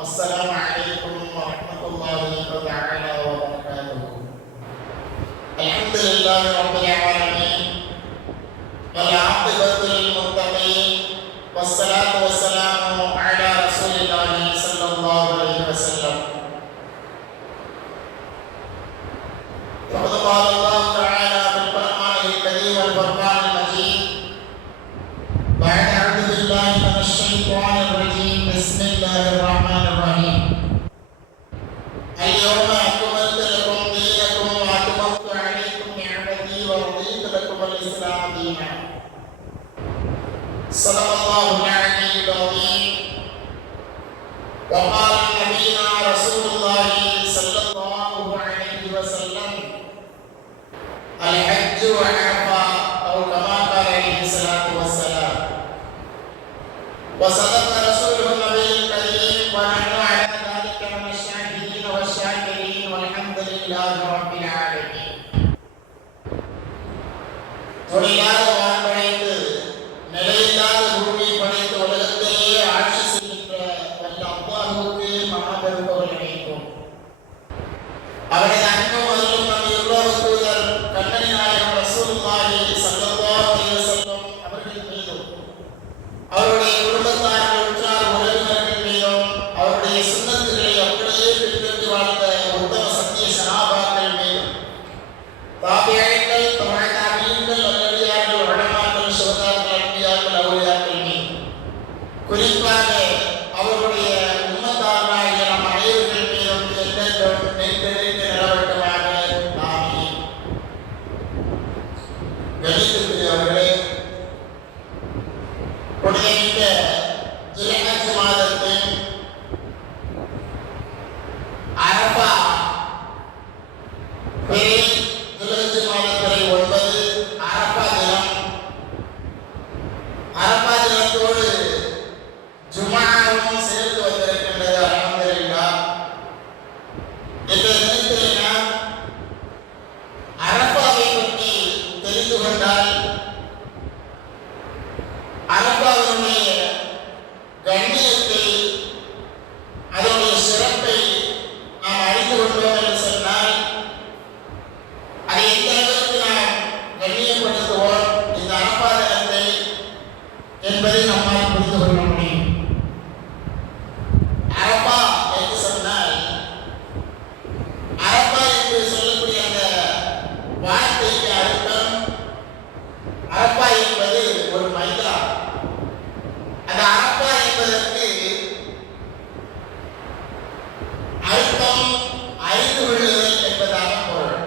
السلام عليكم ورحمة الله تعالى وبركاته. الحمد لله رب العالمين والعاقبة للمتقين والصلاة والسلام على رسول الله صلى الله عليه وسلم. فقد قال الله تعالى في القرآن الكريم والفرقان المجيد بعد أعوذ بالله من الشيطان الرجيم بسم الله الرحمن الرحيم. اليوم أكملت لكم دينكم وأتممت عليكم نعمتي ورضيت لكم الإسلام دينا. صدق الله العلي العظيم. وقال نبينا رسول الله صلى الله عليه وسلم: الحج وعرفة، أو كما قال عليه الصلاة والسلام. وصدق رسوله النبي الكريم ونحن على ذلك من الشاهدين والشاكرين والحمد لله رب العالمين. தொழிலாத வான் படைத்து நிலையில்லாத பூமி படைத்து உலகத்திலேயே ஆட்சி செய்கின்ற வல்ல அல்லாஹ்வுக்கு மாபெரும் புகழ் அளிக்கும். அவரது அன்பும் அருளும் நம் உலக தூதர் கண்ணனி நாயகம் ரசூலுல்லாஹி ஸல்லல்லாஹு அலைஹி வஸல்லம் அவர்கள் மீதும், அவருடைய குடும்பத்தார்கள் உற்றார் உறவினர்கள் மீதும், அவருடைய சுன்னத்துகளை அப்படியே பின்பற்றி வாழ்ந்த உத்தம சத்திய சஹாபாக்கள் மீதும், தாபியீன்கள், தபஅ தாபியீன்கள், நல்லடியார்கள், உலமாக்கள், சுஹதாக்கள், அன்பியாக்கள், அவுலியாக்கள் மீதும், குறிப்பாக அவருடைய உம்மத்தாராகிய நம் அனைவர்கள் மீதும் என்றென்றும் நெஞ்செடுத்து நிலவட்டுமாக. ஆமீன். கணிதத்துக்குரியவர்களே, புனிதமிக்க துல்ஹஜ் மாதத்தின் அரஃபா பெரிய துல்ஹஜ் மாதத்திலே 9 அரஃபா தினம். அரஃபா தினத்தோடு ஜும்ஆவும் சேர்ந்து வந்திருக்கின்றது. அல்ஹம்துலில்லாஹ். இந்த தினத்திலே நாம் அரஃபாவை பற்றி தெரிந்து கொண்டால் அரஃபாவினுடைய கண்ணியத்தை, அதனுடைய சிறப்பை நாம் அறிந்து கொண்டோம் என்று சொன்னால், அதை எந்த அளவுக்கு நாம் கண்ணியப்படுத்துவோம் இந்த அரஃபா தினத்தை என்பதை நம்மால் புரிந்து கொள்ள முடியும். அரஃபா என்று சொன்னால், அரஃபா என்று சொல்லக்கூடிய அந்த வார்த்தைக்கு அர்த்தம், அரஃபா என்பது ஒரு மைதானம். அந்த அரஃபா என்பதற்கு அர்த்தம் அறிந்து கொள்ளுதல் என்பதாக பொருள்.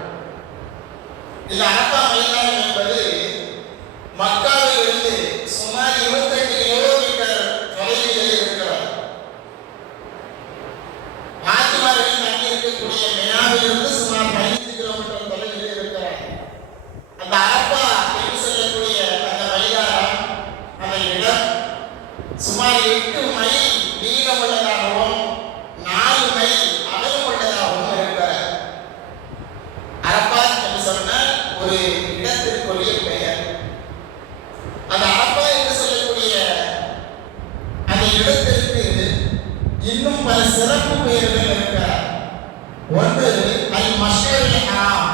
இந்த அரஃபா மைதானம் என்பது மக்காவில் இருந்து சுமார் 28 கிலோமீட்டர் தொலைவில் இருக்கிறது. ஹாஜிமார்கள் தங்கியிருக்கக்கூடிய மினாவிலிருந்து சுமார் 15 கிலோமீட்டர் தொலைவில் இருக்கிறது. அந்த அரஃபா என்று சொல்லக்கூடிய அந்த மைதானம், அந்த இடம் சுமார் 8 மைல் நீளமுள்ளதாகவும் 4 மைல் அகலமுள்ளதாகவும் இருக்கிறது. அரஃபா என்று சொன்னால் ஒரு இடத்திற்குரிய பெயர். அந்த அரஃபா என்று சொல்லக்கூடிய அந்த இடத்திற்கு இன்னும் பல சிறப்பு பெயர்கள் இருக்கிறது. ஒன்று அல் மஷ்அரில் ஹராம்,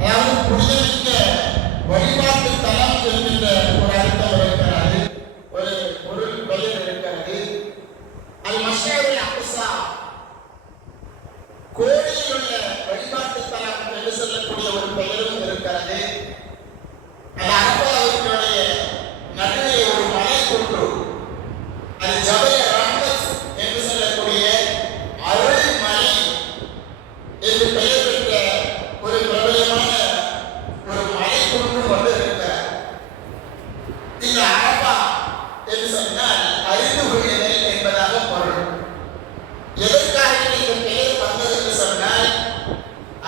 அதாவது புனிதமிக்க வழிபாட்டு தலம் என்கின்ற ஒரு அர்த்தம் இருக்கிறது, ஒரு பொருள் பெயர் இருக்கிறது. அல் மஷ்அரில் அக்ஸா, கோடியில் உள்ள வழிபாட்டு தலம் என்று சொல்லக்கூடிய ஒரு பெயரும் இருக்கிறது. அந்த அரஃபாவினுடைய நடுவே ஒரு மலை குன்று, அது ஜபல் ரஹ்மத் என்று சொல்லக்கூடிய அருள் மலை என்று பெயர் பெற்ற ஒரு பிரபலமான ஒரு மலை குன்று கொண்டு இருக்கிறார். இந்த அரஃபா என்று சொன்னால் அறிந்து கொள்ளுதல் என்பதாக பொருள். எதற்காக இந்த பெயர் வந்தது என்று சொன்னால்,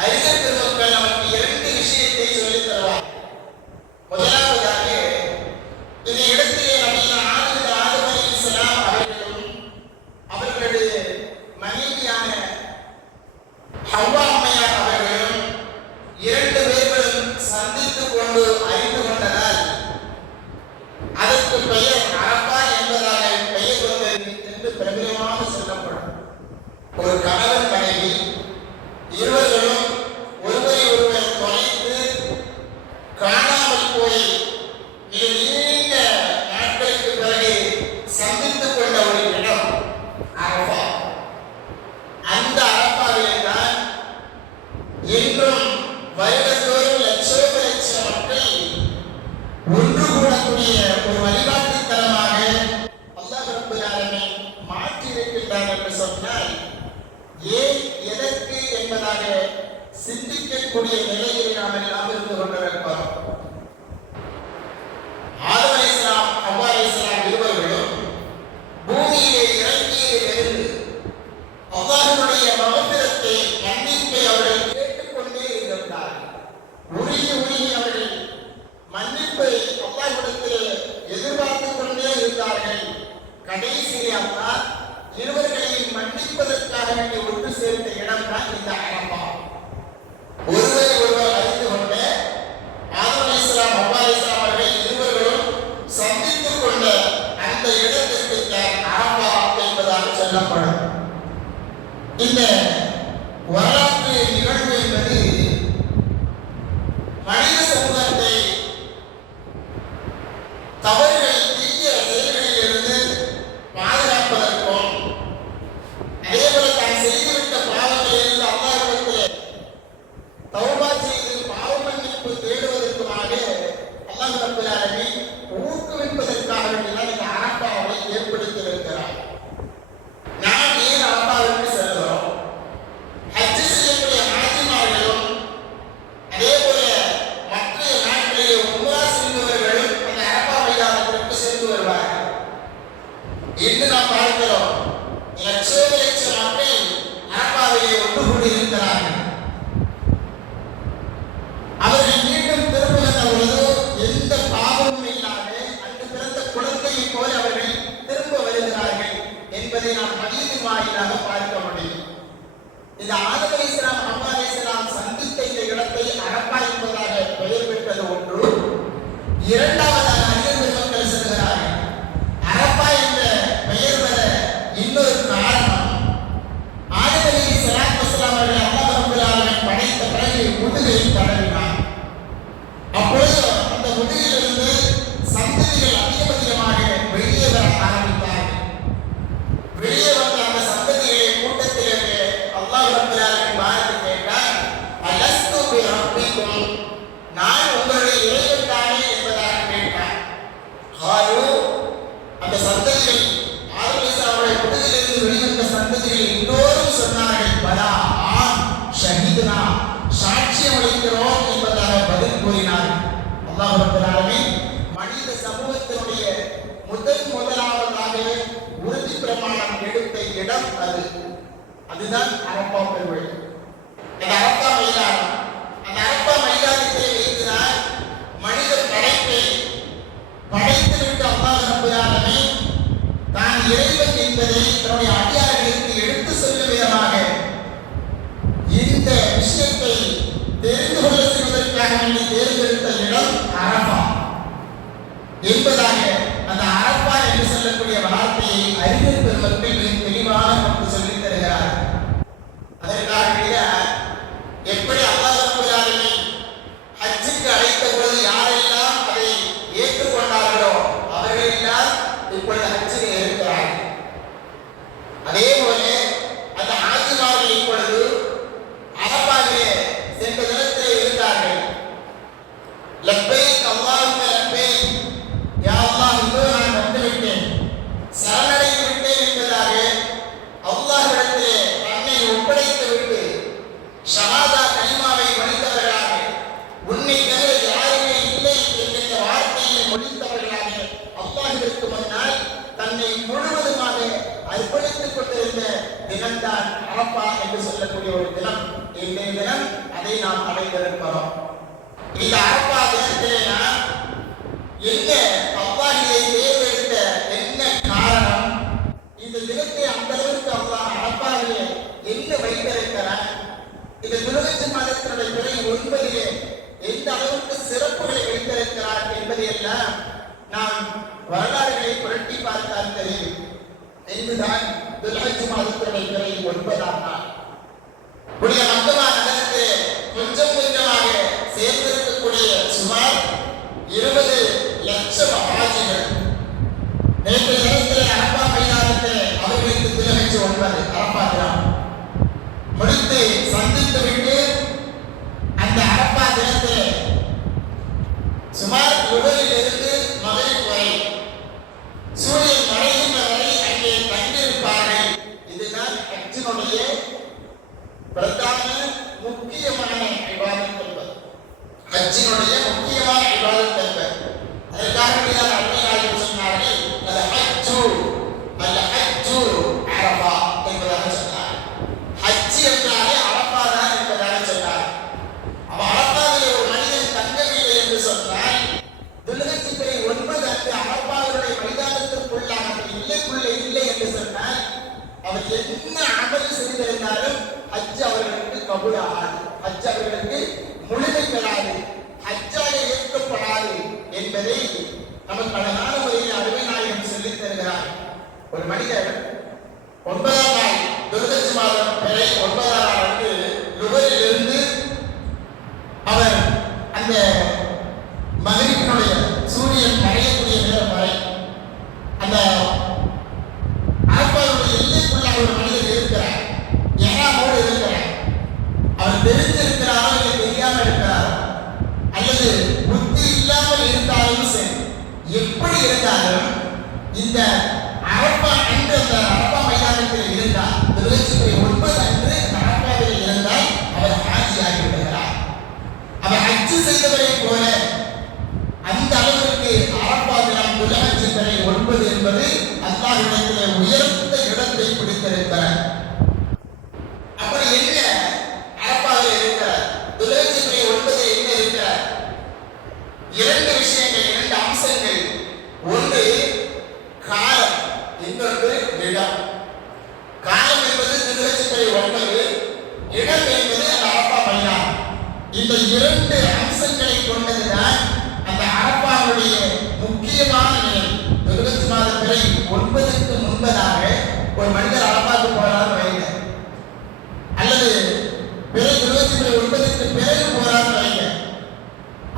அறிஞர் பெருமக்கள் நமக்கு 2 விஷயத்தை சொல்லித் தருவார்கள். அதிகமாக சொல்லப்படும். ஒரு கணவன் மனைவி இருவர்களும் ஒருவரை ஒருவர் தொலைத்து காணாமல் போய் நீண்ட நாட்களுக்கு பிறகு சந்தித்துக் கொண்ட ஒரு இடம் அரபா. அந்த அரபாவிலே தான் இன்றும் வருடந்தோறும் லட்சோப லட்ச மக்கள் ஒன்று கூடக்கூடிய ஒரு வழிபாட்டு தலமாக அல்லாஹ் ரப்பல் ஆலமீன் மாற்றி இருக்கின்றார் என்று சொன்னால் ஏன் எதற்கு என்பதாக சிந்திக்கக்கூடிய நிலையில் நாம் எல்லாம் இருந்து கொண்டிருக்கிறோம். ஆதம் அலைஹிஸ்ஸலாம், ஹவ்வா அலைஹிஸ்ஸலாம் இருவர்களும் பூமியிலே இறங்கியதிலிருந்து அல்லாஹ்வுடைய மகஃபிரத்தை, மன்னிப்பை அவர்கள் கேட்டுக்கொண்டே இருந்தார்கள். உருகி உருகி அவர்கள் மன்னிப்பை அல்லாஹ்விடத்திலே எதிர்பார்த்துக் கொண்டே இருந்தார்கள். கடைசியிலே அல்லாஹ் இருவர்களையும் மன்னிப்பதற்காக வேண்டி ஒன்று சேர்ந்த இடம் தான் இந்த அரபா. ஒருவரை ஒருவர் அறிந்து கொண்ட ஆதம் அலைஹிஸ்ஸலாம், ஹவ்வா அலைஹிஸ்ஸலாம் அவர்கள் இருவர்களும் சந்தித்துக் கொண்ட அந்த இடத்திற்கு அரபா என்பதாக சொல்லப்படும். இந்த வரலாற்று நிகழ்வு என்பது மனித சமூகத்தை தவறுகள், தீய செயல்களில் இருந்து பாதுகாப்பதற்கும், அதேபோல தான் செய்துவிட்ட பாவங்களிலிருந்து அல்லாஹ்விடத்திலே தௌபா செய்து பாவ மன்னிப்பு தேடுவதற்குமாக அல்லாஹ் ரப்பல் ஆலமீன் ஊக்குவிப்பதற்காக வேண்டிதான் இந்த அரபாவை ஏற்படுத்தியிருக்கிறார். நாம் ஏன் அரபாவிற்கு செல்கிறோம்? ஹஜ் செய்யக்கூடிய ஹாஜிமார்களும் அதேபோல மற்ற நாட்களிலே உம்ரா செய்பவர்களும் அந்த அரபா மைதானத்திற்கு சென்று வருவார்கள். இன்று நாம் பார்க்கிறோம், லட்சோப லட்ச மக்கள் அரபாவிலே ஒன்று கூடி இருக்கிறார்கள். அவர்கள் மீண்டும் திரும்புகின்ற பொழுது எந்த பாவமும் இல்லாத அன்று பிறந்த குழந்தையை போல அவர்கள் திரும்ப வருகிறார்கள் என்பதை நாம் ஹதீஸ் வாயிலாக பார்க்க முடியும். இந்த ஆதம் அலைஹிஸ்ஸலாம், ஹவ்வா அலைஹிஸ்ஸலாம் சந்தித்த இந்த இடத்தை அரபா என்பதாக பெயர் பெற்றது ஒன்று. இரண்டாவதாக அறிஞர் மக்கள் சொல்கிறார்கள், அரபா என்ற பெயர் வர இன்னொரு காரணம், ஆதம் அலைஹிஸ்ஸலாத்து வஸ்ஸலாம் அவர்கள் அல்லாஹ் ரப்பல் ஆலமீன் படைத்த பிறகு முதுகை தடவினார். அப்பொழுது அந்த முதுகிலிருந்து சந்ததிகள் அதிகமாக வெளியே வர ஆரம்பித்தார்கள். வெளியே வந்த அந்த சந்ததிகளை கூட்டத்திலே அல்லாஹ் ரப்பல் ஆலமீன் பார்த்து கேட்டார், அலஸ்து பி ரப்பிக்கும், நான் உங்களுடைய இறைவன் தானே என்பதாக கேட்டார். ஹாரு, அந்த சந்ததிகள் ஆதம் அலைஹிஸ்ஸலாம் அவருடைய முதுகிலிருந்து வெளிவந்த சந்ததிகள் எல்லோரும் சொன்னார்கள், பலா, ஆம், ஷஹீதுனா, சாட்சியம் அளிக்கிறோம் என்பதாக பதில் கூறினார்கள். அல்லாஹ் ரப்பல் ஆலமீன் மனித சமூகத்தினுடைய முதலாவதாக உறுதி பிரமாணம் எடுத்த இடம் அது. அதுதான் அரபா பெருவழி. அந்த அரபா மைதானம், அந்த அரபா மைதானத்தை வைத்துதான் மனித படைப்பை படைத்துவிட்டு அல்லாஹ் ரப்பல் ஆலமீன் தான் இறைவன் என்பதை தன்னுடைய அடியார்களுக்கு எடுத்து சொல்லும் விதமாக இந்த விஷயத்தை தெரிந்து கொள்ள செய்வதற்காக வேண்டி தேர்ந்தெடுத்த இடம் அரபா என்பதாக அந்த அரபா என்று சொல்லக்கூடிய வார்த்தையை அறிஞர் பெருமக்கள் மிக தெளிவாக நமக்கு சொல்லித் தருகிறார். அதற்காக எப்படி அல்லாஹ் ரப்பல் ஆலமீன் ஹஜ்ஜுக்கு அழைத்த பொழுது யாரெல்லாம் அதை ஏற்றுக்கொண்டார்களோ அவர்களெல்லாம் இப்பொழுது ஹஜ்ஜில் இருக்கிறார்கள். அதே போல அந்த ஹாஜிமார்கள் இப்பொழுது அரபாவிலே சென்ற தினத்திலே இருந்தார்கள். லப்பைக் அல்லாஹும்ம லப்பைக், யா அல்லாஹ், இதோ நான் வந்துவிட்டேன், சரணடைந்து விட்டேன் என்பதாக அல்லாஹ்விடத்திலே தன்னை ஒப்படைத்து விட்டு ஷஹாதா கலிமாவை மொழிந்தவர்களாக, உன்னை தவிர யாருமே இல்லை என்கின்ற வார்த்தையை மொழிந்தவர்களாக அல்லாஹ்விற்கு முன்னால் தன்னை முழுவதுமாக அர்ப்பணித்துக் கொண்டிருந்த தினம்தான் அரபா என்று சொல்லக்கூடிய ஒரு தினம். இன்றைய தினம் அதை நாம் அடைந்திருக்கிறோம். இந்த அரபா தினத்திலே நாம் என்ன அல்லாஹ்வை தேர்ந்தெடுத்த என்ன காரணம், இந்த தினத்தை அந்த அளவுக்கு அல்லாஹ் அரபாவிலே என்ன வைத்திருக்கிறார், இந்த துலகத்து மாதத்தினுடைய பிறை 9 எந்த அளவுக்கு சிறப்புகளை வைத்திருக்கிறார் என்பதையெல்லாம் நாம் வரலாறுகளை புரட்டி பார்த்தால் தெரியும். என்றுதான் துல்ஹஜ் மாதத்துடைய பிறை 9ஆம் நாள். புனித மக்கா நகரத்திலே கொஞ்சம் கொஞ்சமாக சேர்ந்திருக்கக்கூடிய சுமார் 20 லட்சம் ஹாஜிகள் நேற்று தினத்திலே அரபா மைதானத்திலே அவர்களுக்கு துல்ஹஜ் 9 அரபா தினம் முடித்து சந்தித்து விட்டு அந்த அரபா தினத்திலே சுமார் லுஹரிலிருந்து மகரிப் வரை சூரியன் மறைகின்ற வரை அங்கே தங்கியிருப்பார்கள். இதுதான் ஹஜ்ஜினுடைய பிரதான முக்கியமான இபாதத் என்பது. ஹஜ்ஜினுடைய முக்கியமான இபாதத் என்பது. அதற்காக அருமையாளர்கள் சொன்னார்கள் அல் ஹஜ்ஜு அரபா என்பதாக சொன்னார்கள். ஹஜ் என்றாலே அரபா தான் என்பதாக சொன்னார்கள். அப்ப அரபாவிலே ஒரு மனிதன் தங்கவில்லை என்று சொன்னால் துல்ஹஜ் பிறை 9 அன்று அரபாவுடைய மைதானத்திற்குள்ளாக இல்லைக்குள்ளே இல்லை என்று சொன்னால் அவர் என்ன அமல் செய்திருந்தாலும் ஹஜ் அவர்களுக்கு கபூல் ஆகாது, ஹஜ் அவர்களுக்கு முழுமை பெறாது, ஹஜ்ஜாலே ஏற்கப்படாது என்பதை நமக்கு அழகான முறையில் அருமை நாயகம் சொல்லித் தருகிறார். ஒரு மனிதர் 9ஆம் நாள் துல்ஹஜ் மாதம் பிறை 9ஆம் நாள் அன்று லுஹரிலிருந்து அவர் அந்த மகரிபினுடைய சூரியன் மறையக்கூடிய நேரம் வரை அந்த அரபாவுடைய எல்லைக்குள்ளாக ஒரு மனிதர் இருக்கிறார், எஹ்ராமோடு இருக்கிறார். அவர் தெரிந்திருக்கிறாரோ இல்லை தெரியாமல் இருக்கிறாரோ அல்லது புத்தி இல்லாமல் இருந்தாலும் சரி, எப்படி இருந்தாலும் இந்த அரபா அன்று அந்த அரபா மைதானத்தில் இருந்தால் துல்ஹஜ் பிறை 9 அன்று அரபாவில் இருந்தால் அவர் ஹாஜி ஆகிவிடுகிறார். அவர் ஹஜ் செய்தவரை போல அந்த அளவிற்கு அரபா தினம் துல்ஹஜ் பிறை 9 என்பது அல்லாஹ்விடத்திலே உயர்ந்த இடத்தை பிடித்திருக்கிறார். அப்படி என்ன அரபாவில் இருக்கிறார், துல்ஹஜ் பிறை 9 என்ன இருக்கிறார்? 2 விஷயங்கள், 2 அம்சங்கள். ஒன்று காலம், இன்னொன்று இடம். காலம் என்பது துல்ஹஜ் பிறை 9, இடம் என்பது அந்த அரபா மைதானம். இந்த 2 அம்சங்களை கொண்டதுதான் அந்த அரபாவுடைய முக்கியமான நிலை. துல்ஹஜ் மாத பிறை 9க்கு முன்பதாக ஒரு மனிதர் அரபாவுக்கு போறாரு வைங்க, அல்லது துல்ஹஜ் பிறை 9க்கு பிறகு போறாரு வைங்க,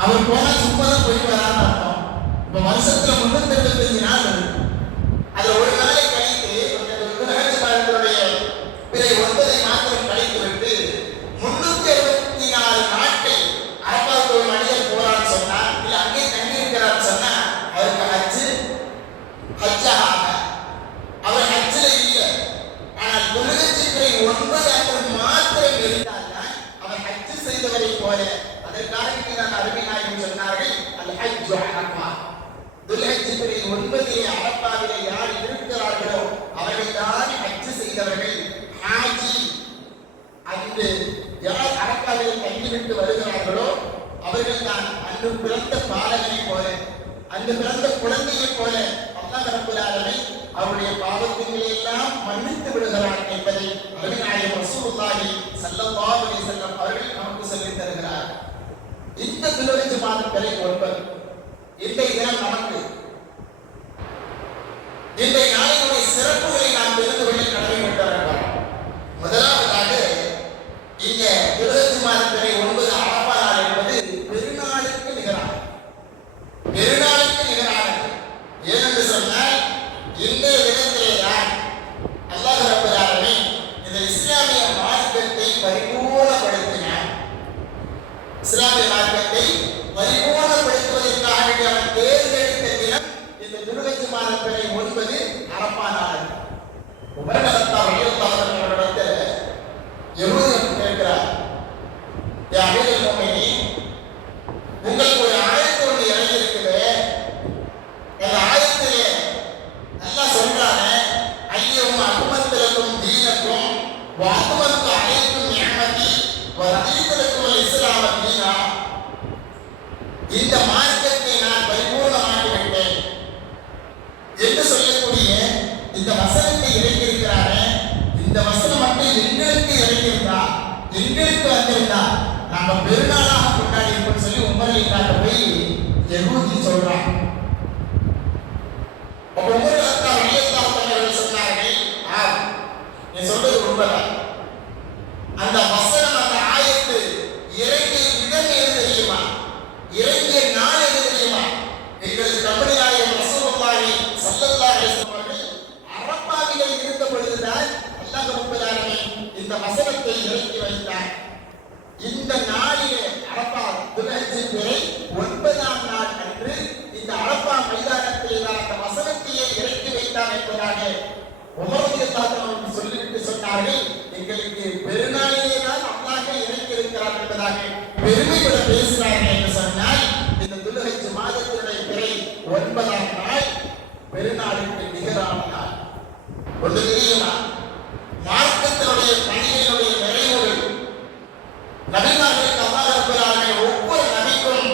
அவர் போனா சும்மா தான் போயிட்டு வரான்னு அர்த்தம். இப்ப வருஷத்துல 365 நாள் இருக்கு. அதுல ஒரு நாளை கழித்து துல்ஹஜ் மாதத்துடைய பிறை 9 மாத்திரம் கழித்து விட்டு 364 நாட்கள் அரபாவுக்கு ஒரு மனிதர் போறான்னு சொன்னா, இல்ல அங்கே தங்கி இருக்கிறான்னு சொன்னா அவருக்கு ஹஜ்ஜாக அவர் ஹஜ்ஜில் இல்லை. ஆனால் துல்ஹஜ் பிறை 9 அன்று மாத்திரம் இருந்தால்தான் அவர் ஹஜ் செய்தவரை போல. அதற்காக தான் அருமை நாயகம் சொன்னார்கள் அல் ஹஜ்ஜு அரபா. துல்ஹஜ் பிறை 9 அரபாவிலே யார் இருக்கிறார்களோ அவர்கள் தான் ஹஜ் செய்தவர்கள், ஹாஜி. அன்று யார் அரபாவில் தங்கிவிட்டு வருகிறார்களோ அவர்கள் தான் அன்று பிறந்த பாலகனை போல, அன்று பிறந்த குழந்தையை போல அல்லாஹ் ரப்பல் ஆலமீன் அவருடைய பாவங்களை எல்லாம் மன்னித்து விடுகிறார் என்பதை அருமை நாயகம் ரசூலுல்லாஹி ஸல்லல்லாஹு அலைஹி வஸல்லம் அவர்கள் நமக்கு சொல்லித் தருகிறார். இந்த துல்ஹஜ் மாதம் பிறை 9 இன்றைய தினம் நமக்கு இன்றைய நாளினுடைய சிறப்புகளை நாம் தெரிந்து கொள்ள கடமைப்பட்டிருக்கிறோம். முதலாவதாக இந்த துல்ஹஜ் மாதம் பிறை 9 அரபா நாள் என்பது பெருநாளுக்கு நிகரானது. பெருநாளுக்கு நிகரானது ஏனென்று சொன்னால் இன்றைய தினத்திலே தான் அல்லாஹ் ரப்பல் ஆலமீன் இந்த இஸ்லாமிய மார்க்கத்தை பரிபூர்ணப்படுத்தினார். இஸ்லாமிய மார்க்கத்தை பரிபூர்ணப்படுத்துவதற்காக அவன் தேர்ந்தெடுத்த தினம் இந்த துல்ஹஜ் மாதம் பிறை 9 அரபா நாள். உமர் ரலியல்லாஹு அன்ஹு அவர்களிடத்தில் யஹூதியர் கேட்கிறார், யா அமீருல் முஃமினீன், உங்களுக்கு ஒரு ஆயத்து ஒன்று இறங்கி இருக்குது, அந்த ஆயத்திலே அல்லாஹ் சொல்றானே ஐயவும் அக்மல்துலக்கும் தீனக்கும் வ அத்மம்து அலைக்கும் நிஅமதி வ ரதீது லக்கும் அல் இஸ்லாம தீனா, இந்த மார்க்கத்தை நான் பரிபூர்ணமாக்கி விட்டேன் என்று சொல்லக்கூடிய இந்த வசனத்தை இறங்கியிருக்கிறாரே, இந்த வசனம் மட்டும் எங்களுக்கு இறங்கியிருந்தா, எங்களுக்கு வந்திருந்தா நாம பெருநாளாக கொண்டாடி இருப்போம்னு சொல்லி உமர் போய் யஹூதி சொல்றான். அப்ப உமர் ரலியல்லாஹு அன்ஹு சொன்னார்கள், நீ சொல்றது உண்மைதான். அந்த வசனம், அந்த ஆயத்து இறங்கிய விதம் எது தெரியுமா? இறங்கிய நாள் எது தெரியுமா? எங்களுக்கு கம்பெனி நாயகம் ரசூலுல்லாஹி ஸல்லல்லாஹு அலைஹி வஸல்லம் அவர்கள் அரபாவிலே இருந்த பொழுதுதான் அல்லாஹ் ரப்பல் ஆலமீன் இந்த வசனத்தை இறக்கி வைத்தார். இந்த நாளிலே அரபா துல்ஹஜ்ஜின் பிறை 9ஆம் நாள் அன்று இந்த அரபா மைதானத்தில் தான் அந்த வசனத்தையே இறக்கி வைத்தார் என்பதாக உமர் ரலியல்லாஹு அன்ஹு சொல்லிவிட்டு சொன்னார்கள், எங்களுக்கு பெருநாளிலே தான் அல்லாஹ் இறக்கி இருக்கிறார் என்பதாக பெருமைப்பட பேசுகிறார்கள் என்று சொன்னால், இந்த துல்ஹஜ் மாதத்தினுடைய பிறை 9ஆம் நாள் பெருநாளுக்கு நிகரான நாள். ஒன்று தெரியுமா? மார்க்கத்தினுடைய பணிகளுடைய நிறைவுகள் நபிமார்களுக்கு அல்லாஹ் ரப்பல் ஆலமீன் ஒவ்வொரு நபிக்கும்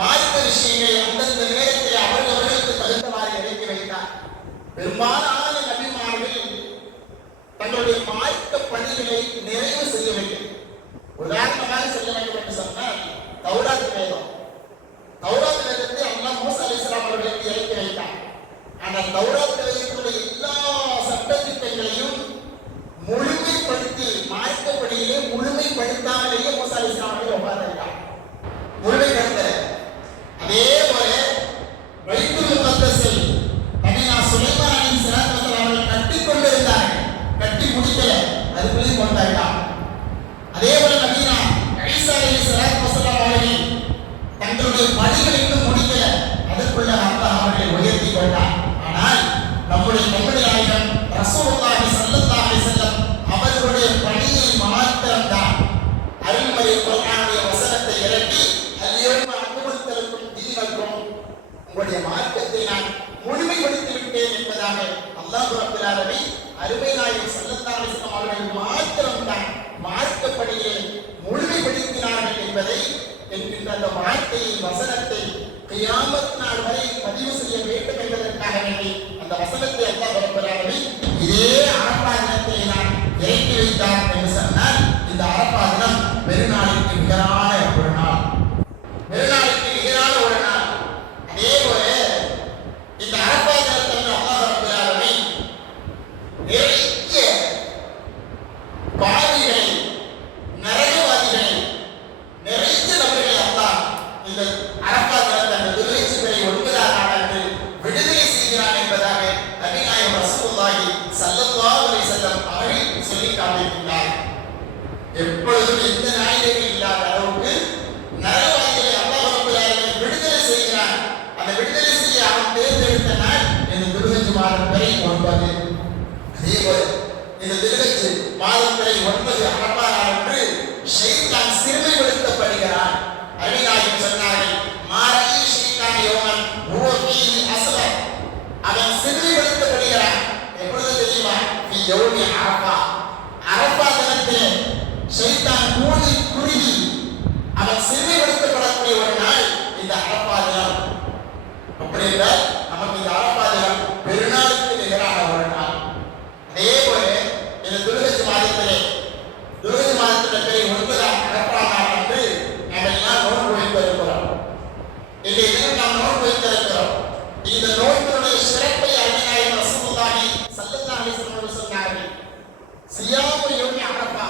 மார்க்க விஷயங்களை அந்தந்த நேரத்தில் அவர்களுக்கு தகுந்தவாறு இறக்கி வைத்தார். பெரும்பாலான நபிமார்கள் தங்களுடைய மார்க்க பணிகளை நிறைவு செய்யவில்லை. உதாரணமாக சொல்ல வேண்டும் என்று சொன்னால், தௌராத் வேதம். தௌராத் வேதத்தை அல்லாஹ் மூசா அலைஹிஸ்ஸலாம் அவர்களுக்கு இறக்கி வைத்தார். ஆனால் தௌராத் வேதத்தினுடைய எல்லா சட்டத்திட்டங்களையும் முழுமைப்படுத்தி மார்க்கப்படியிலே முழுமைப்படுத்தாமலேயே மூசா அலைஹிஸ்ஸலாம் அவர்கள் ஒப்பாரித்தார். முழுமைப்படுத்த அதே போல பைத்துல் முகத்தஸை நபினா சுலைமான் அலைஹிஸ்ஸலாத்து வஸலாம் அவர்கள் கட்டிக் கொண்டிருந்தார்கள். கட்டி முடிக்கல, அதுக்குள்ளேயும் கொண்டாடினார். அதே போல நபினா ஈசா அலைஹிஸ்ஸலாத்து வஸலாம் அவர்கள் தங்களுடைய பணிகளை இன்னும் முடிக்கல, அதற்குள்ள அல்லாஹ் அவர்களை உயர்த்தி கொண்டார். ஆனால் நம்முடைய கம்பெனி நாயகம் ரசூலுல்லாஹி ஸல்லல்லாஹு அலைஹி வஸல்லம் அவர்களுடைய பணியை மாத்திரம்தான் அருள்மறை குர்ஆனுடைய வசனத்தை இறக்கி, அல்யௌம அக்மல்து லக்கும் தீனக்கும், உங்களுடைய மார்க்கத்தை நான் முழுமைப்படுத்தி விட்டேன் என்பதாக அல்லாஹ் ரப்பல் ஆலமீன் அருமை நாயகம் ஸல்லல்லாஹு அலைஹி வஸல்லம் அவர்கள் மாத்திரம்தான் மார்க்கப்படியை முழுமைப்படுத்தினார்கள் என்பதை என்கின்ற அந்த வார்த்தையை, வசனத்தை கியாமத் நாள் வரை பதிவு செய்ய வேண்டும் என்பதற்காக வேண்டி அந்த வசனத்தை அல்லாஹ் ரப்பல் ஆலமீன் இதே அரபா தினத்தை நான் இறக்கி வைத்தார் என்று சொன்னால், இந்த அரபா தினம் பெருநாளுக்கு நிகரான ஒரு நாள், பெருநாளுக்கு நிகரான ஒரு நாள். அதே போல இந்த அரபா தினத்தை அல்லாஹ் ரப்பல் ஆலமீன் நிறைய பாவிகளை, நரகவாதிகளை, நிறைய நபர்களை அல்லாஹ் இந்த அரபா தினத்தை அந்த துல்ஹஜ் பிறை 9ஆம் நாள் அன்று விடுதலை செய்கிறான் என்பதாக நபிநாயகம் ரசூலுல்லாஹி ஸல்லல்லாஹு அலைஹி வஸல்லம் அவர்கள் சொல்லி காண்பித்தார். எப்பொழுதும் எந்த நாயகம் இல்லாத அளவுக்கு நரகவாதிகளை அல்லாஹ் ரப்பல் ஆலமீன் விடுதலை செய்கிறான். அந்த விடுதலை செய்ய அவன் தேர்ந்தெடுத்த நாள் இந்த துல்ஹஜ் மாதம் பிறை 9. அதே போல இந்த துல்ஹஜ் மாதம் பிறை 9 அரபா நாள் அன்று ஷைத்தான் சிறுமைப்படுத்தப்படுகிறான். அருமைநாயகம் சொன்னார்கள், மாரீ ஷைத்தான் யௌமன் ஹுவ ஃபீஹி அஸ்வர், அவன் சிறுமைப்படுத்தப்படுகிறான். எப்பொழுது தெரியுமா? ஃபீ யௌமி அரபா, அரபா தினத்திலே ஷைத்தான் கூடி குறுகி அவன் சிறுமைப்படுத்தப்படக்கூடிய ஒரு நாள் இந்த அரபா தினம். அப்படி என்றால் நமக்கு இந்த அரபா தினம் பெருநாளுக்கு நிகரான ஒரு நாள். அதே போல இந்த துல்ஹஜ் மாதத்திலே, துல்ஹஜ் மாதத்திலே பிறை 9ஆம் அரபா நாள் அன்று நாம் எல்லாம் நோன்பு வைத்திருக்கிறோம். இன்றைய தினம் நாம் நோன்பு வைத்திருக்கிறோம். இந்த நோன்பினுடைய சிறப்பை அருமைநாயகம் ரசூலுல்லாஹி ஸல்லல்லாஹு அலைஹி வஸல்லம் சொன்னார்கள். சியாமு யௌமி அரபா,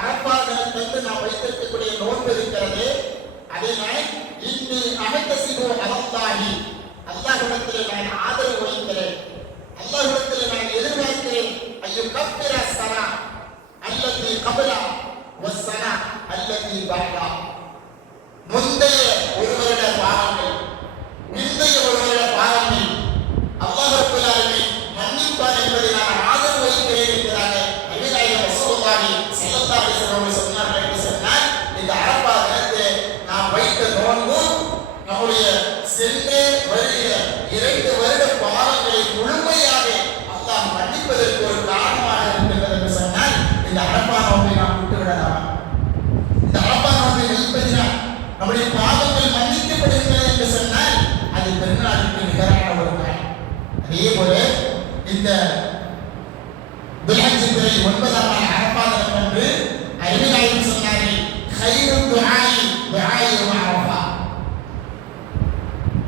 அரபா தினத்தன்று நாம் வைத்திருக்கக்கூடிய நோன்பு இருக்கிறது, அதை நான் இன்னி அஹ்தஸிபு அலல்லாஹி, அல்லாஹ்விடத்திலே நான் ஆதரவு வைக்கிறேன், அல்லாஹ்விடத்திலே நான் எதிர்பார்க்கிறேன். ஐயோ கஃபிர ஸனா அல்லதி கபலா வஸ்ஸனா அல்லதி பஅதா, முந்தைய ஒரு வருட பாவங்கள், முந்தைய ஒரு வருட பாவங்கள் அல்லாஹ் ரப்பல் ஆலமீன் மன்னிப்பான் என்பதை நான் ஆதரவு வைக்கிறேன் என்பதாக நபிநாயகம் ரசூலுல்லாஹி ஸல்லல்லாஹு அலைஹி வஸல்லம் சொன்னார்கள் என்று சொன்னால், இந்த அரபா தினத்தை நாம் வைத்த நோன்பு நம்முடைய சென்ற வருகிற 2 வருட பாவங்களை முழுமையாக அல்லாஹ் மன்னிப்பதற்கு ஒரு காரணமாக இருக்கின்றது என்று சொன்னால், இந்த அரபா நோன்பை நாம் விட்டுவிடலாம். இந்த அரபா நோன்பை வைப்பதினால் நம்முடைய பாவங்கள் மன்னிக்கப்படுகின்றன என்று சொன்னால், அது பெருநாளுக்கு நிகரான ஒரு நாள். அதே போல இந்த துல்ஹஜ் பிறை 9ஆம் நாள் அரபா தினம் அன்று அருமைநாயகம் சொன்னார்கள், கைரு துஆஇ துஆஇ அரபா,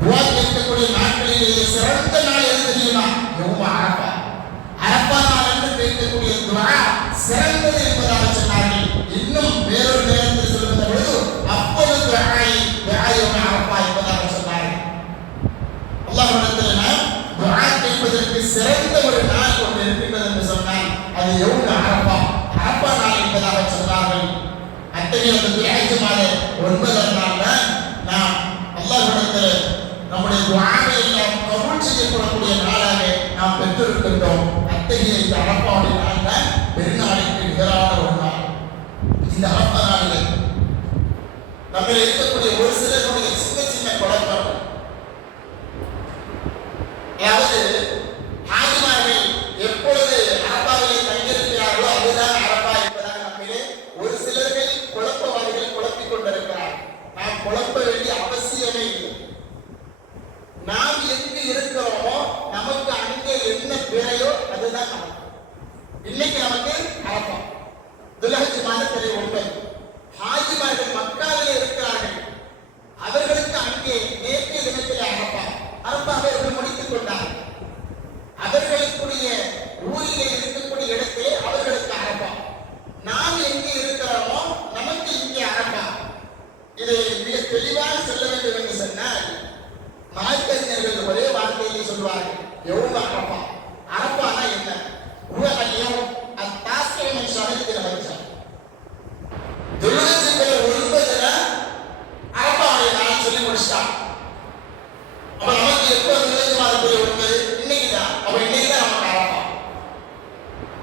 துஆ கேட்கக்கூடிய நாட்களிலேயே சிறந்த நாள் எது தெரியுமா? யௌம அரபா. அரபா நாள் அன்று கேட்கக்கூடிய துஆ அது யௌமு அரஃபா, அரஃபா நாள் என்பதாக சொன்னார்கள். அத்தகைய துல்ஹஜ் மாத 9ஆம் நாள்ல நாம் அல்லாஹ்விடத்தில் நம்முடைய துஆவை எல்லாம் கபூல் செய்யப்படக்கூடிய நாளாக நாம் பெற்றிருக்கின்றோம். அத்தகைய இந்த அரஃபாவுடைய நாள்ல பெருநாளுக்கு நிகரான ஒரு நாள். இந்த அரஃபா நாளில் நம்ம இருக்கக்கூடிய ஒரு சிலருடைய சின்ன சின்ன குழப்பம், அதாவது ஹாஜிமார்கள் எப்பொழுது அரஃபாவிலே தங்கியிருக்கிறார்களோ அதுதான் அரஃபா என்பதாக நம்மிலே ஒரு சிலர்கள் குழப்பவாதிகள் குழப்பிக் கொண்டிருக்கிறார். நாம் குழப்ப வேண்டிய அவசியமே இல்லை. நாம் எங்கு இருக்கிறோமோ நமக்கு அங்கே என்ன பிறையோ அதுதான் நமக்கு. இன்னைக்கு நமக்கு அரஃபா துல்ஹஜ் மாதத்திலே 9. ஹாஜிமார்கள் மக்காவிலே இருக்கிறார்கள். அவர்களுக்கு அங்கே நேற்றைய தினத்திலே அரஃபா, அரஃபாவை அவர்கள் முடித்துக் கொண்டார்கள். அவர்களுக்குரிய ஊரிலே இருக்கக்கூடிய இடத்திலே அவர்களுக்கு அரஃபா. நாம் எங்கே இருக்கிறோமோ நமக்கு இங்கே அரஃபா. இதை மிக தெளிவாக சொல்ல வேண்டும் என்று சொன்னால் மார்க்கறிஞர்கள் ஒரே வார்த்தையை சொல்வார்கள், யௌமு அரஃபா. அரஃபானா என்ன? உலகையும் அத்தாஸ்கேமன் ஷஹரில் வச்சா துல்ஹஜ்ஜில் 9ல அரஃபாவுடைய நாள் சொல்லி முடிச்சிட்டாங்க. அப்ப நமக்கு எப்போ துல்ஹஜ் மாதத்தில் 9? இன்னைக்கு தான். அப்ப இன்னைக்கு தான் நமக்கு அரஃபா.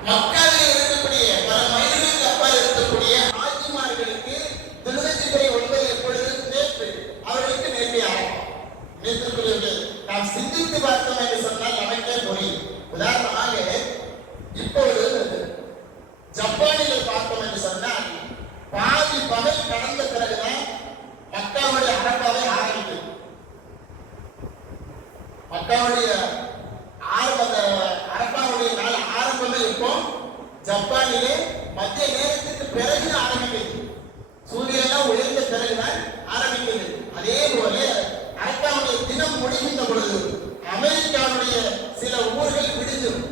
மக்காவில் இருக்கக்கூடிய பல மைல்களுக்கு அப்பால் இருக்கக்கூடிய ஹாஜிமார்களுக்கு துல்ஹஜ்ஜில் 9 எப்பொழுது? நேற்று. அவர்களுக்கு நேற்று அரஃபா. நேற்றுக்குரியவர்கள் நாம் சிந்தித்து பார்த்தோம் என்று சொன்னால் நமக்கே புரியும். உதாரணமாக இப்பொழுது ஜப்பானிலே பார்த்தோம் என்று சொன்னால் பாதி பகல் கடந்த பிறகுதான் மக்காவுடைய அரஃபாவை ஆரம்பிக்கும். மக்காவுடைய அரஃபாவுடைய நாள் ஆரம்பமே இப்போ ஜப்பானிலே மத்திய நேரத்துக்கு பிறகு ஆரம்பிக்குது. சூரியன் உயர்ந்த பிறகுதான் ஆரம்பிக்குது. அதே போல அரஃபாவுடைய தினம் முடிகின்ற பொழுது அமெரிக்காவுடைய சில ஊர்கள் விடுஞ்சிடும்.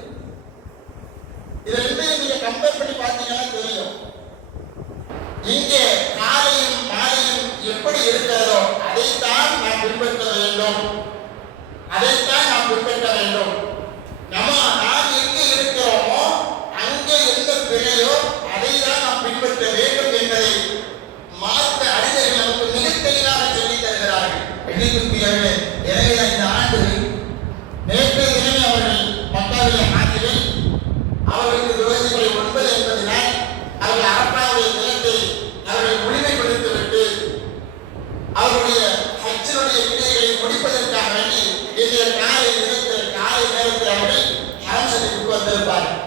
இது ரெண்டையும் நீங்க கம்பேர் பண்ணி பார்த்தீங்கன்னா தெரியும். இங்கே காலையும் மாலையும் எப்படி இருக்கிறதோ அதைத்தான் நாம் பின்பற்ற வேண்டும். அதைத்தான் நாம் பின்பற்ற வேண்டும். நாம் எங்கே இருக்கிறோமோ அங்கே எந்த பிழையோ அதை தான் நாம் பின்பற்ற வேண்டும் என்பதை மார்க்க அறிஞர்கள் நமக்கு மிக தெளிவாக சொல்லித் தருகிறார்கள். எண்ணிக்கையாளர்களே, எனவே இந்த ஆண்டு நேற்று தினமே அவர்கள் மக்காவிலே ஹாஜிகள் அவர்களுக்கு துல்ஹஜ்ஜில் 9 என்பதனால் அவர்கள் அரஃபாவுடைய தினத்தை அவர்கள் முழுமைப்படுத்திவிட்டு அவருடைய ஹஜ்ஜினுடைய விடைகளை முடிப்பதற்காக வேண்டி இன்றைய காலை நேரத்தில் அவர்கள் ஹரம் ஷரீஃபுக்கு வந்திருப்பார்கள்.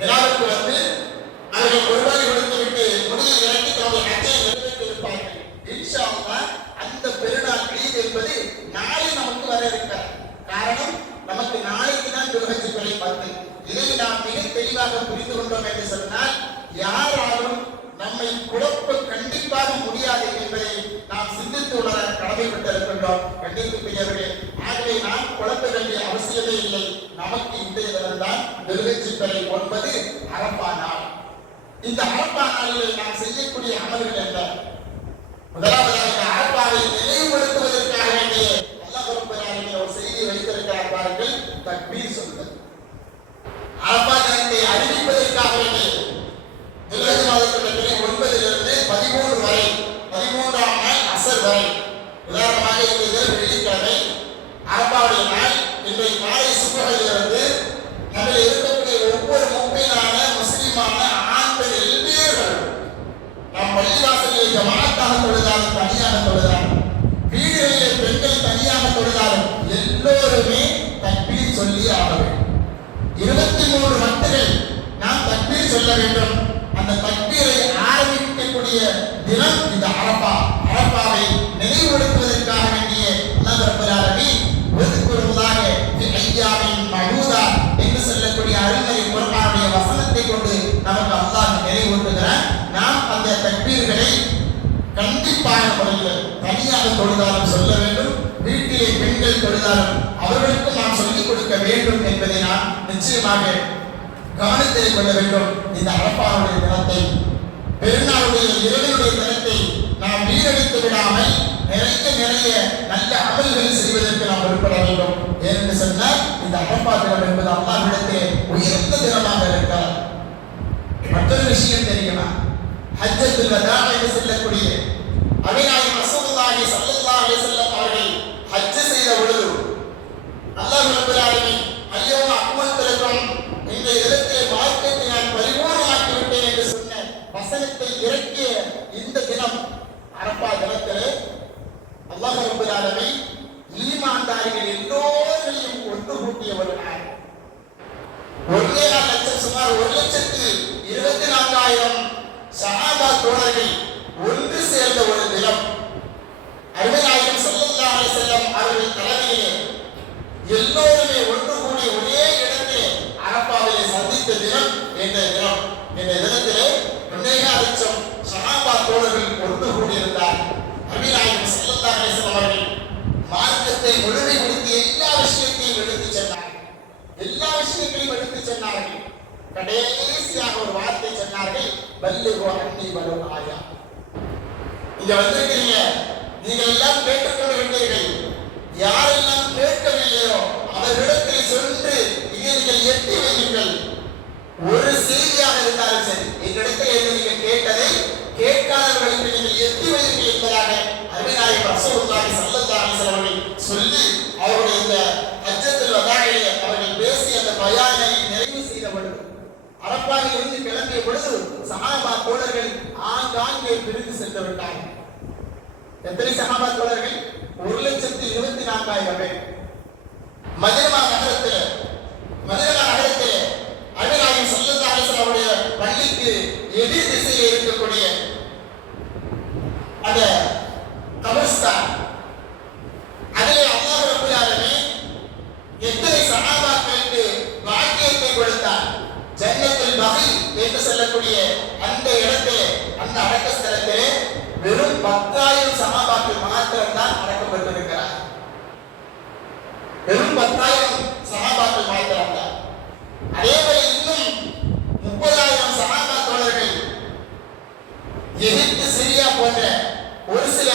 விழாவுக்கு வந்து அவர்கள் குர்பானி கொடுத்துவிட்டு முடியை இறக்கி தன்னுடைய ஹஜ்ஜை நிறைவேற்றியிருப்பார்கள். இன்ஷா அல்லாஹ் அந்த பெருநாள் ஈத் என்பது நாளை நமக்கு வர இருக்கிறார். காரணம், நமக்கு நாளைக்கு தான் துல்ஹஜ் 10. இதை நாம் மிக தெளிவாக புரிந்து கொண்டோம் என்று சொன்னால் யாராலும் நம்மை குழப்ப கண்டிப்பாக முடியாது என்பதை நாம் சிந்தித்து உணர கடமைப்பட்டிருக்கின்றோம். கண்டிப்பாக ஆகவே நாம் குழப்ப வேண்டிய அவசியமே இல்லை. நமக்கு இன்றைய தினம்தான் துல்ஹஜ் 9 அரஃபா நாள். இந்த அரஃபா நாளில் நாம் செய்யக்கூடிய அமல்கள் என்ன? முதலாவதாக அரஃபாவை நினைவுபடுத்துவதற்காக வேண்டிய அல்லாஹ் ரப்பல் ஆலமீன் ஒரு செய்தியை வைத்திருக்கிறார் பாருங்கள். தக்பீர் சொல்லுங்கள். அரஃபா தினத்தை அறிவிப்பதற்காக வேண்டிய துல்ஹஜ் மாதத்திலே 9லிருந்து 13 வரை, 13ஆம் நாள் அசர் வரை. உதாரணமாக இன்றைய வெள்ளிக்கிழமை அரஃபாவுடைய நாள். இன்றைய காலை சுபஹிலிருந்து நம்மில் இருக்கக்கூடிய ஒவ்வொரு முஃமினான முஸ்லிமான ஆண்கள் எல்லோரும் நாம் பள்ளிவாசலில் ஜமாத்தாக தொழுதாலும் தனியாக தொழுதாலும் வீடுகளிலே பெண்கள் தனியாக தொழுதாலும் எல்லோருமே தக்பீர் சொல்லி ஆக வேண்டும். 23 மட்டுகள் நாம் தக்பீர் சொல்ல வேண்டும். அந்த தக்பீரை ஆரம்பிக்கக்கூடிய தினம் இந்த அரஃபா. அரஃபாவை நினைவுபடுத்துவதற்காக வேண்டிய அல்லாஹ் ரப்பல் ஆலமீன் வذ்குருல்லாஹ ஃபி அய்யாமின் மஅதூதா என்று சொல்லக்கூடிய அருள்மறை குர்ஆனுடைய வசனத்தை கொண்டு நமக்கு அல்லாஹ் நினைவூட்டுகிறார். நாம் அந்த தக்பீர்களை கண்டிப்பான முறையில் தனியாக தொழுதாலும் சொல்ல வேண்டும். வீட்டிலே பெண்கள் தொழுதாலும் அவர்களுக்கு நாம் சொல்லிக் கொடுக்க வேண்டும் என்பதை நாம் நிச்சயமாக கவனத்தை கொள்ள வேண்டும். இந்த அரஃபாவுடைய தினத்தை, பெருநாளுடைய இரவினுடைய தினத்தை நாம் வீணடித்து விடாமல் நிறைய நல்ல அமல்கள் செய்வதற்கு நாம் விருப்பட வேண்டும். ஏனென்று சொன்னால் இந்த அரஃபா தினம் என்பது அல்லாஹ்விடத்திலே உயர்ந்த தினமாக இருக்கிறார். விஷயம் தெரியுமா? ஹஜ்ஜத்துல் வதா என்று சொல்லக்கூடிய அபிநாயகம் ரசூலுல்லாஹி ஸல்லல்லாஹு அலைஹி வஸல்லம் அவர்கள் ஹஜ் செய்த பொழுது அல்லாஹ் ரப்பல் ஆலமீன் அல்யௌம அக்மல்து லக்கும், இந்த இடத்திலே மார்க்கத்தை நான் பரிபூர்ணமாக்கி விட்டேன் என்று சொன்ன வசனத்தை இறக்கிய இந்த தினம் அரஃபா தினத்திலே அல்லாஹ் ரப்பல் ஆலமீன் ஈமான்தாரிகள் எல்லோரையும் ஒன்று கூட்டிய ஒரு நாள். 1.4 லட்சம், சுமார் 1,24,000 சஹாபா தோழர்கள் ஒன்று சேர்ந்த ஒரு தினம். அருமைநாயகம் ஸல்லல்லாஹு அலைஹி வஸல்லம் அவர்கள் தலைமையிலே எல்லோருமே ஒன்று கூடி ஒரே இடத்திலே அரஃபாவிலே சந்தித்த தினம் என்ற தினம். இந்த தினத்திலே 1.4 லட்சம் சஹாபா தோழர்கள் ஒன்று கூடியிருந்தார். அருமைநாயகம் ஸல்லல்லாஹு அலைஹி வஸல்லம் அவர்கள் மார்க்கத்தை முழுமைப்படுத்தி எல்லா விஷயத்தையும் எடுத்துச் சென்றார்கள். எல்லா விஷயங்களையும் எடுத்துச் சென்றார்கள். கடைசியாக ஒரு வார்த்தை சொன்னார்கள், பல்லிகு அன்னி வலு ஆயா. இங்க வந்திருக்கிறீங்க, நீங்கள் எல்லாம் கேட்டுக்கொண்டு விட்டீர்கள். யாரெல்லாம் கேட்கவில்லையோ அவர்களிடத்தில் சென்று இதை நீங்கள் எட்டி வையுங்கள். ஒரு செய்தியாக இருந்தாலும் சரி, எங்களிடத்தில் நீங்கள் கேட்டதை கேட்காதவர்களுக்கு நீங்கள் எட்டி வையுங்கள் என்பதாக அருமைநாயகம் ரசூலுல்லாஹி ஸல்லல்லாஹு அலைஹி வஸல்லம் சொல்லி அவருடைய இந்த ஹஜ்ஜத்துல் வதாஇலே அவர்கள் பேசி அந்த பயானை நிறைவு செய்த பொழுது, அரஃபாவில் இருந்து கிளம்பிய பொழுது சஹாபா தோழர்கள் ஆங்காங்கே பிரிந்து சென்று விட்டார்கள். எத்தனை சஹாபா தோழர்கள்? 1,24,000 பேர். மதீனா நகரத்திலே அருமைநாயகம் ஸல்லல்லாஹு அலைஹி வஸல்லம் அவருடைய பள்ளிக்கு எதிர் திசையில் இருக்கக்கூடிய அந்த கபர்ஸ்தான், அதிலே அல்லாஹ் ரப்பல் ஆலமீன் எத்தனை சஹாபாக்களுக்கு பாக்கியத்தை கொடுத்தார். ஜன்னத்துல் பகீ என்று சொல்லக்கூடிய அந்த இடத்திலே, அந்த அடக்க ஸ்தலத்திலே வெறும் 10,000 சஹாபாக்கள் மாத்திரம்தான் அடக்கப்பட்டிருக்கிறார். வெறும் 10,000 சஹாபாக்கள் மாத்திரம்தான். அதேபோல இன்னும் 30,000 சஹாபா தோழர்கள் எகிப்து, சிரியா போன்ற ஒரு சில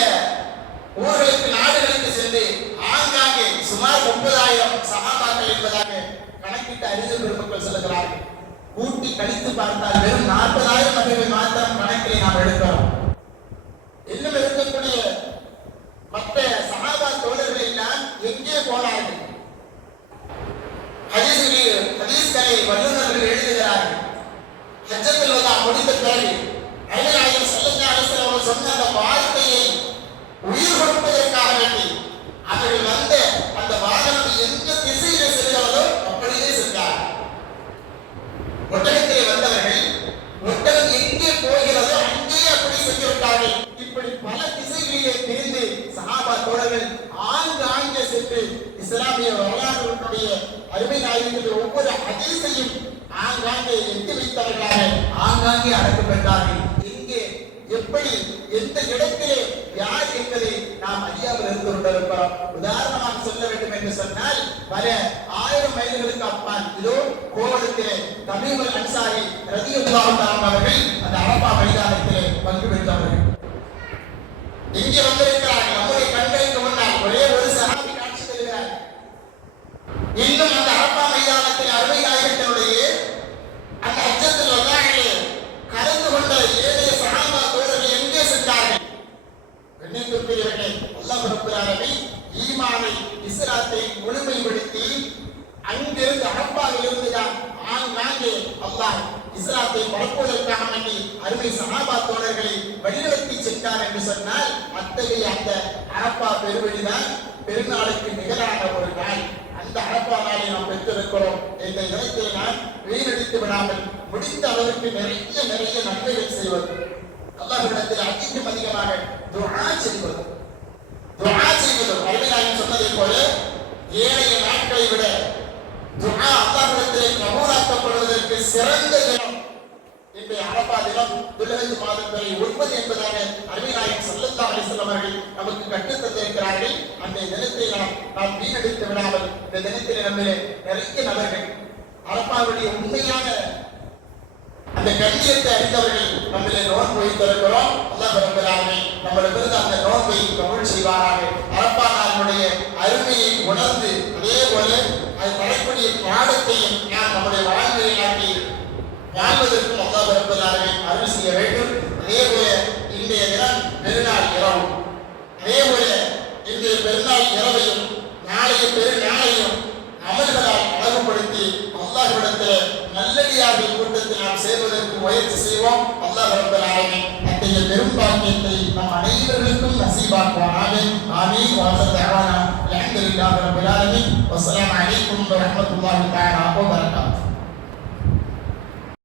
ஊர்களுக்கு, நாடுகளுக்கு சென்று ஆங்காங்கே சுமார் 30,000 சஹாபாக்கள் என்பதாக கணக்கிட்ட அறிஞர் பெருமக்கள் சொல்லுகிறார்கள். கூட்டி கழித்து பார்த்தால் வெறும் 40,000 நபர்கள் மாத்திரம் கணக்கிலே நாம் எடுக்கிறோம். இன்னும் இருக்கக்கூடிய மற்ற சஹாபா தோழர்கள் எல்லாம் எங்கே போனார்கள்? ஹதீஸ்களை வல்லுநர்கள் எழுதுகிறார்கள். ஹஜ்ஜத்துல் வதா முடிந்த பிறகு அருமைநாயகம் ஸல்லல்லாஹு அலைஹி வஸல்லம் அவர்கள் சொன்ன அந்த வார்த்தையை உயிர் கொடுப்பதற்காக வேண்டி அவர்கள் வந்த அந்த வாகனம் எந்த திசையிலே செல்கிறதோ அப்படியே சென்றார்கள். ஒட்டகத்திலே வந்தவர்கள் ஒட்டகம் எங்கே போகிறதோ அங்கே அப்படி சென்று விட்டார்கள். இப்படி பல திசைகளிலே பிரிந்து சஹாபா தோழர்கள் ஆங்காங்கே சென்று இஸ்லாமிய வரலாற்றுடைய அருமை நாயகத்தின் ஒவ்வொரு ஹதீஸையும் ஆங்காங்கே எட்டி வைத்தவர்களாக ஆங்காங்கே அடக்கப்பட்டார்கள். எங்கே, எப்படி, எந்த இடத்திலே யார் என்பதை நாம் அறியாமல் இருந்து கொண்டிருக்கிறோம். உதாரணமாக சொல்ல வேண்டும் என்று சொன்னால், பல 1000 மைல்களுக்கு அப்பால் இதோ கோவளத்திலே தமீம் அல் அன்சாரி ரலியல்லாஹு தஆலா அவர்கள் அந்த அரஃபா மைதானத்திலே பங்கு பெற்றவர்கள் இங்கே வந்திருக்கிறார்கள். நம்முடைய கண்களுக்கு முன்னால் ஒரே ஒரு சஹாபி காட்சி தருகிறார். இன்னும் அந்த அரஃபா மைதானத்தில் அருமை நாயகத்தினுடைய அந்த ஹஜ்ஜத்துல் வதாஇலே கலந்து கொண்ட ஏழைய சஹாபா தோழர்கள் எங்கே சென்றார்கள்? கண்ணியத்திற்குரியவர்களே, அல்லாஹ் ரப்பல் ஆலமீன் ஈமானை, இஸ்லாத்தை முழுமைப்படுத்தி அங்கிருந்து அரஃபாவிலிருந்து தான் ஆங்காங்கே அல்லாஹ் இஸ்லாத்தை பரப்புவதற்காக வேண்டி அருமை சஹாபா தோழர்களை வழிநடத்தி சென்றார் என்று சொன்னால், அத்தகைய அந்த அரஃபா பெருவெளிதான் பெருநாளுக்கு நிகரான ஒரு நாள். அந்த அரஃபா நாளை நாம் பெற்றிருக்கிறோம். இந்த இடத்தை நாம் வீணடித்து விடாமல் முடிந்த அளவுக்கு நிறைய நன்மைகள் செய்வது, அல்லாஹ்விடத்தில் அதிகமாக துஆ செய்வது. அருமைநாயகம் சொன்னதை போல ஏனைய நாட்களை விட துஆ அல்லாஹ்விடத்திலே கபூலாக்கப்படுவதற்கு சிறந்த தினம் இன்றைய அரஃபா தினம். துல்ஹஜ் மாதம் 9 என்பதாக அருமைநாயகம் ஸல்லல்லாஹு அலைஹி வஸல்லம் அவர்கள் நமக்கு கற்றுத் தந்திருக்கிறார்கள். அந்த தினத்தை நாம் வீணடித்து விடாமல், இந்த தினத்திலே நம்மிலே நிறைய நபர்கள் அரஃபாவுடைய உண்மையான அந்த கண்ணியத்தை அறிந்தவர்கள் நம்மிலே நோன்பு வைத்திருக்கிறோம். அல்லாஹ் ரப்பல் ஆலமீன் நம்மிடமிருந்து அந்த நோன்பை கபூல் செய்வாராக. அரஃபா நாளுடைய அருமையை உணர்ந்து அதே போல அது தரக்கூடிய பாடத்தையும் நாம் நம்முடைய வாழ்க்கையை வாழ்வதற்கும் அல்லாஹ் ரப்பல் ஆலமீன் இரவையும் நாளைய பெருநாளையும் அமல்களால் அழகுபடுத்தி அல்லாஹ்விடத்தில் நல்லடியார்கள் கூட்டத்தில் நாம் சேர்வதற்கு முயற்சி செய்வோம். அல்லாஹ் ரப்பல் ஆலமீன் அத்தகைய பெரும்பாக்கியத்தை நம் அனைவர்களுக்கும் நசீபாக்குவானாக. ஆமீன். வாஹிர் தஅவானா அல்ஹம்துலில்லாஹி ரப்பில் ஆலமீன். வஸ்ஸலாமு அலைக்கும் வரஹ்மத்துல்லாஹி தஆலா வபரகாத்துஹு.